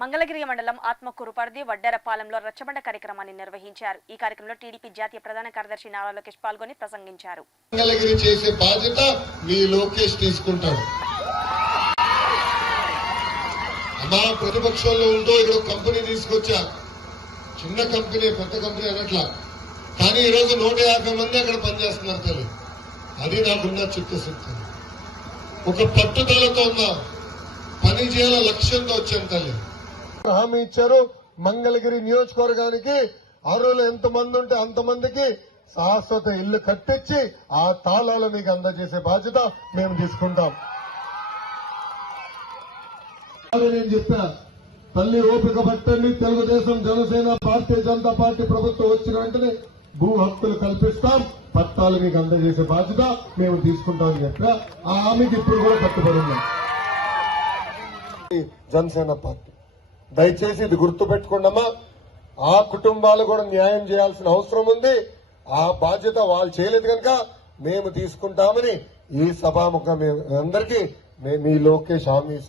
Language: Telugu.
మంగళగిరి మండలం ఆత్మకూరు పరిధి వడ్డెరపాలెంలో రచ్చబండ కార్యక్రమాన్ని నిర్వహించారు. ఈ కార్యక్రమంలో టీడీపీ జాతీయ ప్రధాన కార్యదర్శి నారా లోకేష్ పాల్గొని ప్రసంగించారు. మంగళగిరి చేసే బాధ్యత మీ లోకేష్ తీసుకుంటాడు. అమ్మా ప్రతిపక్షంలో ఉంటూ ఇక్కడ కంపెనీ తీసుకొచ్చా, చిన్న కంపెనీ పెద్ద కంపెనీ అనట్లా, కానీ ఈరోజు 150 మంది అక్కడ పనిచేస్తున్నారు తల్లి. అది నాకున్న చిత్తశక్తి, ఒక పట్టుదలతో ఉన్నా పని చేయాల లక్ష్యంతో వచ్చాను తల్లి. హామీ ఇచ్చారు. మంగళగిరి నియోజకవర్గానికి అర్హులు ఎంతమంది ఉంటే అంతమందికి శాశ్వత ఇల్లు కట్టించి ఆ తాళాలు మీకు అందజేసే బాధ్యత మేము తీసుకుంటాం. నేను చెప్పా, తల్లి ఓపిక పట్టండి. తెలుగుదేశం జనసేన భారతీయ జనతా పార్టీ ప్రభుత్వం వచ్చిన వెంటనే భూ హక్కులు కల్పిస్తాం, పట్టాలు మీకు అందజేసే బాధ్యత మేము తీసుకుంటామని చెప్పా. ఆ హామీకి ఇప్పుడు కూడా కట్టుబడి ఉన్నాం. జనసేన పార్టీ దయచేసి ఇది గుర్తు పెట్టుకోండమ్మా. ఆ కుటుంబాలు కూడా న్యాయం చేయాల్సిన అవసరం ఉంది. ఆ బాధ్యత వాళ్ళు చేయలేదు కనుక మేము తీసుకుంటామని ఈ సభాముఖం అందరికీ మీ లోకేష్ హామీ